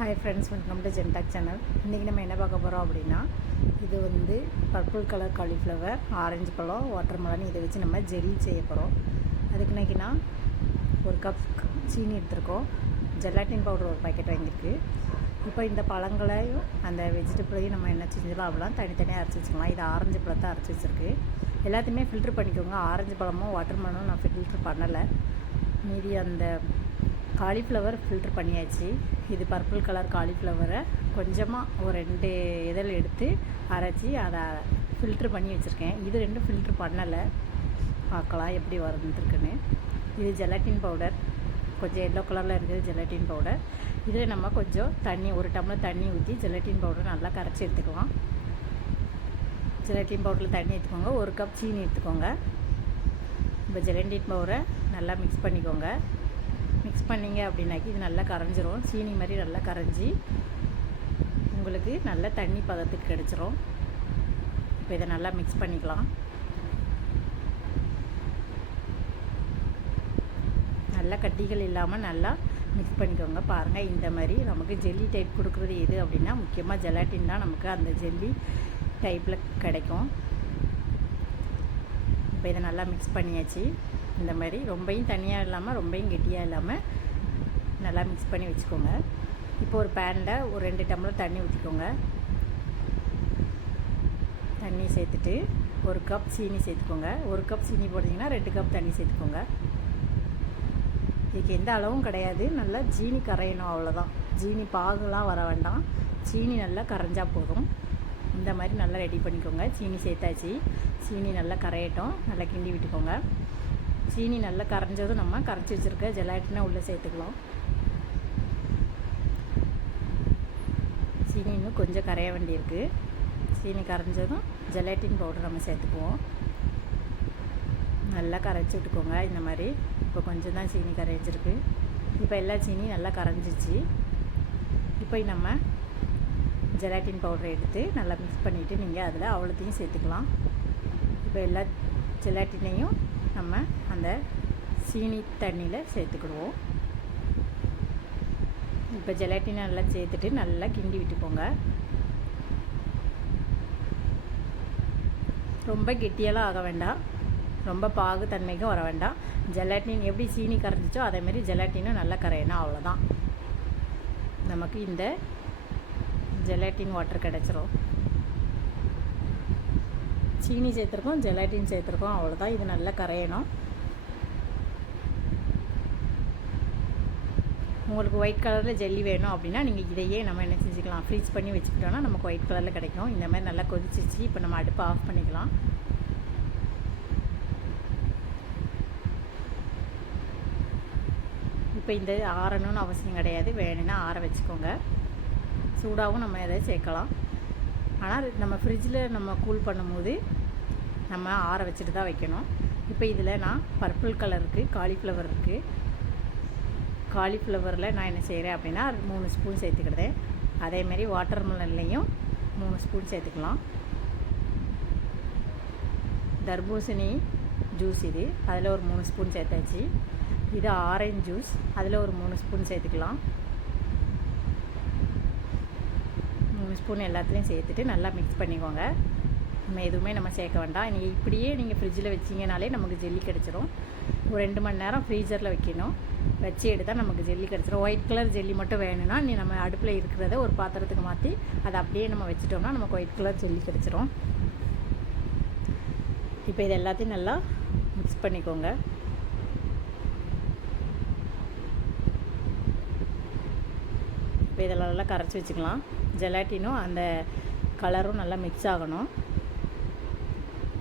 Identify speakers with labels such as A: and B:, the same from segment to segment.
A: Hi friends welcome to ஜென்டாக் channel இன்றைக்கி நம்ம என்ன பார்க்க போகிறோம் அப்படின்னா இது வந்து பர்பிள் கலர் காலிஃப்ளவர் ஆரஞ்சு பழம் வாட்டர் இதை வச்சு நம்ம ஜெல்லி செய்ய போகிறோம் அதுக்கு இன்றைக்கி நான் ஒரு கப் சீனி எடுத்திருக்கோம். ஜெலாட்டின் பவுடர் ஒரு பாக்கெட் வாங்கியிருக்கு. இப்போ இந்த பழங்களையும் அந்த வெஜிடபிளையும் நம்ம என்ன செஞ்சிடலாம் அப்படிலாம் தனித்தனியாக அரைச்சி வச்சுக்கலாம். இது ஆரஞ்சு பழத்தை அரைச்சி வச்சுருக்கு. எல்லாத்தையுமே ஃபில்ட்ரு பண்ணிக்கோங்க. ஆரஞ்சு பழமும் வாட்டர் மலனும் நான் ஃபில்ட்ரு பண்ணலை. மீதி அந்த காலிஃப்ளவர் ஃபில்ட்ரு பண்ணியாச்சு. இது பர்பிள் கலர் காலிஃப்ளவரை கொஞ்சமாக ஒரு ரெண்டு இதழ் எடுத்து அரைச்சி அதை ஃபில்ட்ரு பண்ணி வச்சுருக்கேன். இது ரெண்டும் ஃபில்ட்ரு பண்ணலை. பார்க்கலாம் எப்படி வந்துருக்குன்னு இது ஜெலட்டின் பவுடர் கொஞ்சம் எல்லோ கலரில் இருக்குது ஜெலட்டின் பவுடர் இதில் நம்ம கொஞ்சம் தண்ணி ஒரு டம்ளர் தண்ணி ஊற்றி ஜெலட்டின் பவுடர் நல்லா கரைச்சி எடுத்துக்கலாம். ஜெலட்டின் பவுடரில் தண்ணி எடுத்துக்கோங்க. ஒரு கப் சீனி எடுத்துக்கோங்க. இப்போ ஜெலண்டின் பவுடரை நல்லா மிக்ஸ் பண்ணிக்கோங்க. மிக்ஸ் பண்ணிங்க அப்படின்னாக்கி இது நல்லா கரைஞ்சிரும். சீனி மாதிரி நல்லா கரைஞ்சி உங்களுக்கு நல்ல தண்ணி பதத்துக்கு கிடச்சிரும். இப்போ இதை நல்லா மிக்ஸ் பண்ணிக்கலாம். நல்லா கட்டிகள் இல்லாமல் நல்லா மிக்ஸ் பண்ணிக்கோங்க. பாருங்கள் இந்த மாதிரி நமக்கு ஜெல்லி டைப் கொடுக்குறது எது அப்படின்னா முக்கியமாக ஜெலாட்டின் தான் நமக்கு அந்த ஜெல்லி டைப்பில் கிடைக்கும். இப்போ இதை நல்லா மிக்ஸ் பண்ணியாச்சு. இந்த மாதிரி ரொம்பையும் தனியாக இல்லாமல் ரொம்பையும் கெட்டியாக இல்லாமல் நல்லா மிக்ஸ் பண்ணி வச்சுக்கோங்க. இப்போ ஒரு பேனில் ஒரு ரெண்டு டம்ளர் தண்ணி ஊற்றிக்கோங்க தண்ணி சேர்த்துட்டு ஒரு கப் சீனி சேர்த்துக்கோங்க. ஒரு கப் சீனி போட்டிங்கன்னா ரெண்டு கப் தண்ணி சேர்த்துக்கோங்க. இதுக்கு எந்த அளவும் கிடையாது. நல்லா ஜீனி கரையணும் அவ்வளோதான் ஜீனி பாகுலாம் வர வேண்டாம். சீனி நல்லா கரைஞ்சா போதும். இந்த மாதிரி நல்லா ரெடி பண்ணிக்கோங்க. சீனி சேர்த்தாச்சு. சீனி நல்லா கரையட்டும். நல்லா கிண்டி விட்டுக்கோங்க. சீனி நல்லா கரைஞ்சதும் நம்ம கரைச்சி வச்சுருக்க ஜெலாட்டினை உள்ளே சேர்த்துக்கலாம். சீனி இன்னும் கொஞ்சம் கரைய வேண்டியிருக்கு. சீனி கரைஞ்சதும் ஜெலாட்டின் பவுடர் நம்ம சேர்த்துக்குவோம். நல்லா கரைச்சி விட்டுக்கோங்க இந்த மாதிரி. இப்போ கொஞ்சம் தான் சீனி கரைஞ்சிருக்கு. இப்போ எல்லா சீனியும் நல்லா கரைஞ்சிச்சு. இப்போ நம்ம ஜெலாட்டின் பவுடரை எடுத்து நல்லா மிக்ஸ் பண்ணிவிட்டு நீங்கள் அதில் அவ்வளோத்தையும் சேர்த்துக்கலாம். இப்போ எல்லா ஜெலாட்டினையும் நம்ம அந்த சீனி தண்ணியில் சேர்த்துக்கிடுவோம். இப்போ ஜெலாட்டினை நல்லா சேர்த்துட்டு நல்லா கிண்டி விட்டுக்கோங்க. ரொம்ப கெட்டியெல்லாம் ஆக வேண்டாம். ரொம்ப பாகு தன்மைக்கும் வர வேண்டாம். ஜெலாட்டின் எப்படி சீனி கரைஞ்சிச்சோ அதேமாரி ஜெலாட்டினும் நல்லா கரையணும் அவ்வளோதான் நமக்கு இந்த ஜெலாட்டின் வாட்டர் கிடச்சிரும். சீனி சேர்த்துருக்கோம் ஜெலாட்டின் சேர்த்துருக்கோம் அவ்வளோதான் இது நல்லா கரையணும். உங்களுக்கு ஒயிட் கலரில் ஜெல்லி வேணும் அப்படின்னா நீங்கள் இதையே நம்ம என்ன செஞ்சுக்கலாம்? ஃப்ரீஸ் பண்ணி வச்சுக்கிட்டோன்னா நமக்கு ஒயிட் கலரில் கிடைக்கும். இந்த மாதிரி நல்லா கொதிச்சிச்சு இப்போ நம்ம அடுப்பை ஆஃப் பண்ணிக்கலாம். இப்போ இந்த ஆறணும்னு அவசியம் கிடையாது. வேணும்னா ஆற வச்சுக்கோங்க. சூடாகவும் நம்ம எதை சேர்க்கலாம். ஆனால் நம்ம ஃப்ரிட்ஜில் நம்ம கூல் பண்ணும்போது நம்ம ஆற வச்சுட்டு தான் வைக்கணும். இப்போ இதில் நான் பர்பிள் கலருக்கு காலிஃப்ளவர் இருக்குது காலிஃப்ளவரில் நான் என்ன செய்கிறேன் அப்படின்னா மூணு ஸ்பூன் சேர்த்துக்கிட்டேன் அதேமாரி வாட்டர் மெலன்லேயும் மூணு ஸ்பூன் சேர்த்துக்கலாம். தர்பூசணி ஜூஸ் இது. அதில் ஒரு மூணு ஸ்பூன் சேர்த்தாச்சு. இது ஆரஞ்சு ஜூஸ் அதில் ஒரு மூணு ஸ்பூன் சேர்த்துக்கலாம் மூணு ஸ்பூன் எல்லாத்துலேயும் சேர்த்துட்டு நல்லா மிக்ஸ் பண்ணிக்கோங்க. நம்ம எதுவுமே நம்ம சேர்க்க வேண்டாம். நீங்கள் இப்படியே நீங்கள் ஃப்ரிட்ஜில் வச்சிங்கனாலே நமக்கு ஜெல்லி கிடச்சிரும். ஒரு ரெண்டு மணி நேரம் ஃப்ரீஜரில் வைக்கணும். வச்சு எடுத்தால் நமக்கு ஜெல்லி கிடச்சிரும். ஒயிட் கலர் ஜெல்லி மட்டும் வேணும்னா நீ நம்ம அடுப்பில் இருக்கிறத ஒரு பாத்திரத்துக்கு மாற்றி அதை அப்படியே நம்ம வச்சுட்டோம்னா நமக்கு ஒயிட் கலர் ஜெல்லி கிடச்சிரும். இப்போ இது எல்லாத்தையும் நல்லா மிக்ஸ் பண்ணிக்கோங்க. இப்போ இதெல்லாம் நல்லா கரைச்சி வச்சுக்கலாம். ஜெலாட்டினும் அந்த கலரும் நல்லா மிக்ஸ் ஆகணும்.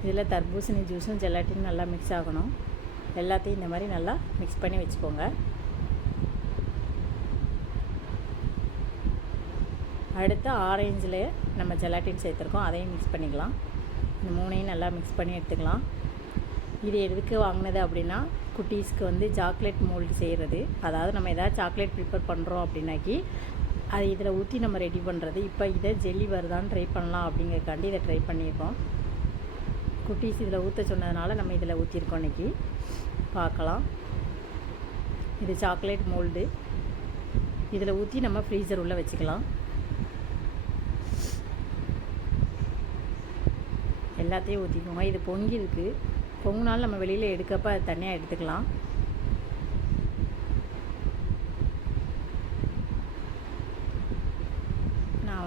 A: இதில் தர்பூசணி ஜூஸும் ஜெலாட்டினும் நல்லா மிக்ஸ் ஆகணும். எல்லாத்தையும் இந்த மாதிரி நல்லா மிக்ஸ் பண்ணி வச்சுக்கோங்க. அடுத்து ஆரஞ்சில் நம்ம ஜெலாட்டின் சேர்த்துருக்கோம். அதையும் மிக்ஸ் பண்ணிக்கலாம். இந்த மூணையும் நல்லா மிக்ஸ் பண்ணி எடுத்துக்கலாம். இது எதுக்கு வாங்கினது அப்படின்னா குட்டீஸ்க்கு வந்து சாக்லேட் மோல்டு செய்கிறது அதாவது நம்ம எதாவது சாக்லேட் ப்ரிப்பேர் பண்ணுறோம் அப்படின்னாக்கி அது இதில் ஊற்றி நம்ம ரெடி பண்ணுறது இப்போ இதை ஜெல்லி வருதான்னு ட்ரை பண்ணலாம் அப்படிங்கிறக்காண்டி இதை ட்ரை பண்ணியிருக்கோம். குட்டீஸ் இதில் ஊற்ற சொன்னதுனால நம்ம இதில் ஊற்றிருக்கோம் இன்றைக்கி பார்க்கலாம். இது சாக்லேட் மோல்டு இதில் ஊற்றி நம்ம ஃப்ரீசர் உள்ளே வச்சுக்கலாம். எல்லாத்தையும் ஊற்றிக்கோங்க இது பொங்கி இருக்குது பொங்குனாலும் நம்ம வெளியில் எடுக்கப்ப அது தனியாக எடுத்துக்கலாம்.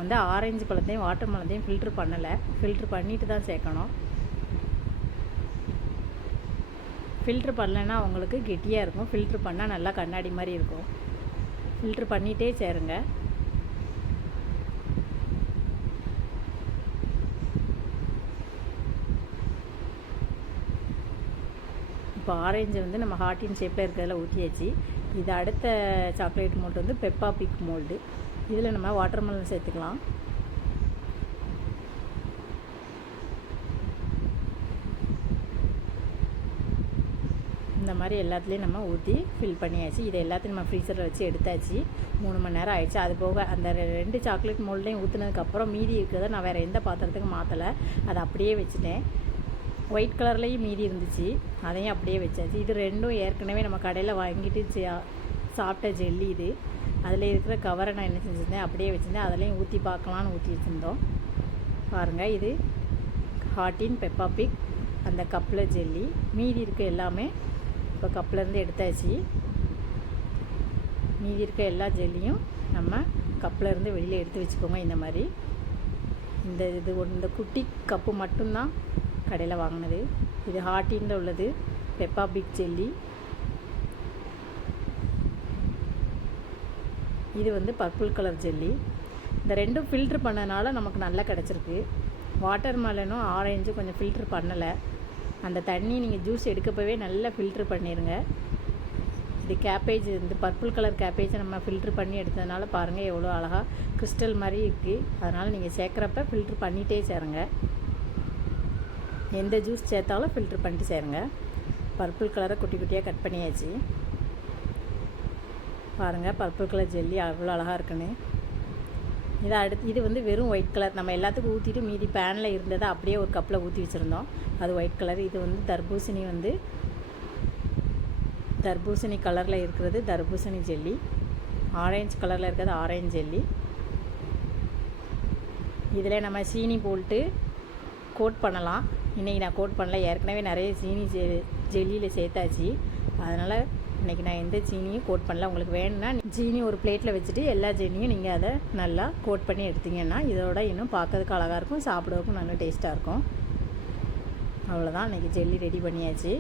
A: வந்து ஆரஞ்சு பழத்தையும் வாட்டர் பழத்தையும் ஃபில்ட்ரு பண்ணலை. ஃபில்ட்ரு பண்ணிட்டு தான் சேர்க்கணும். ஃபில்ட்ரு பண்ணலைன்னா அவங்களுக்கு கெட்டியாக இருக்கும். ஃபில்ட்ரு பண்ணால் நல்லா கண்ணாடி மாதிரி இருக்கும். ஃபில்ட்ரு பண்ணிகிட்டே சேருங்க. இப்போ ஆரஞ்சு வந்து நம்ம ஹார்ட்டின் ஷேப்பில் இருக்கிறதில் ஊற்றியாச்சு இது அடுத்த சாக்லேட் மோல்டு வந்து பெப்பா பிக் மோல்டு இதில் நம்ம வாட்டர்மெலன் சேர்த்துக்கலாம். இந்த மாதிரி எல்லாத்துலேயும் நம்ம ஊற்றி ஃபில் பண்ணியாச்சு. இதை எல்லாத்தையும் நம்ம ஃப்ரீசரில் வச்சு எடுத்தாச்சு. மூணு மணி நேரம் ஆயிடுச்சு. அது போக அந்த ரெண்டு சாக்லேட் மோல்டையும் ஊற்றுனதுக்கப்புறம் மீதி இருக்கிறத நான் வேறு எந்த பாத்திரத்துக்கு மாற்றலை அதை அப்படியே வச்சுட்டேன். ஒயிட் கலர்லேயும் மீதி இருந்துச்சு. அதையும் அப்படியே வச்சாச்சு. இது ரெண்டும் ஏற்கனவே நம்ம கடையில் வாங்கிட்டு சாப்பிட்ட ஜெல்லி இது. அதில் இருக்கிற கவரை நான் என்ன செஞ்சுருந்தேன்? அப்படியே வச்சுருந்தேன். அதிலையும் ஊற்றி பார்க்கலான்னு ஊற்றி வச்சுருந்தோம். பாருங்கள் இது ஹாட்டின் பெப்பா பிக் அந்த கப்பில் ஜெல்லி மீதி இருக்க எல்லாமே இப்போ கப்லேருந்து எடுத்தாச்சு. மீதி இருக்க எல்லா ஜெல்லியும் நம்ம கப்பிலேருந்து வெளியில் எடுத்து வச்சுக்கோங்க இந்த மாதிரி. இந்த இது இந்த குட்டி கப்பு மட்டும்தான் கடையில் வாங்கினது. இது ஹாட்டின்ல உள்ளது. பெப்பா பிக் ஜெல்லி இது வந்து பர்பிள் கலர் ஜெல்லி இந்த ரெண்டும் ஃபில்ட்ரு பண்ணனால நமக்கு நல்லா கிடச்சிருக்கு. வாட்டர் மெலனும் ஆரஞ்சும் கொஞ்சம் ஃபில்ட்ரு பண்ணலை. அந்த தண்ணி நீங்கள் ஜூஸ் எடுக்கப்பவே நல்லா ஃபில்ட்ரு பண்ணிடுங்க இது கேப்பேஜ் இந்த பர்பிள் கலர் கேப்பேஜை நம்ம ஃபில்ட்ரு பண்ணி எடுத்ததுனால பாருங்கள் எவ்வளோ அழகாக கிறிஸ்டல் மாதிரி இருக்குது அதனால் நீங்கள் சேர்க்குறப்ப ஃபில்ட்ரு பண்ணிகிட்டே சேருங்க. எந்த ஜூஸ் சேர்த்தாலும் ஃபில்ட்ரு பண்ணிட்டு சேருங்க. பர்பிள் கலரை குட்டி குட்டியாக கட் பண்ணியாச்சு. பாருங்கள் பர்பிள் கலர் ஜெல்லி அவ்வளோ அழகாக இருக்குன்னு. இதை அடுத்து இது வந்து வெறும் ஒயிட் கலர் நம்ம எல்லாத்துக்கும் ஊற்றிட்டு மீதி பேனில் இருந்ததை அப்படியே ஒரு கப்பில் ஊற்றி வச்சுருந்தோம். அது ஒயிட் கலர் இது வந்து தர்பூசணி வந்து தர்பூசணி கலரில் இருக்கிறது தர்பூசணி ஜெல்லி ஆரஞ்சு கலரில் இருக்கிறது ஆரஞ்சு ஜெல்லி இதில் நம்ம சீனி போட்டு கோட் பண்ணலாம். இன்றைக்கி நான் கோட் பண்ணல. ஏற்கனவே நிறைய சீனி ஜெ ஜெல்லியில் சேர்த்தாச்சு. அதனால் இன்றைக்கி நான் எந்த சீனியும் கோட் பண்ணல. உங்களுக்கு வேணும்னா சீனி ஒரு பிளேட்டில் வச்சுட்டு எல்லா சீனியும் நீங்கள் அதை நல்லா கோட் பண்ணி எடுத்தீங்கன்னா இதோட இன்னும் பார்க்கறதுக்கு அழகாக இருக்கும் சாப்பிடறதுக்கும் நல்லா டேஸ்ட்டாக இருக்கும். அவ்வளோதான் இன்றைக்கி ஜெல்லி ரெடி பண்ணியாச்சு.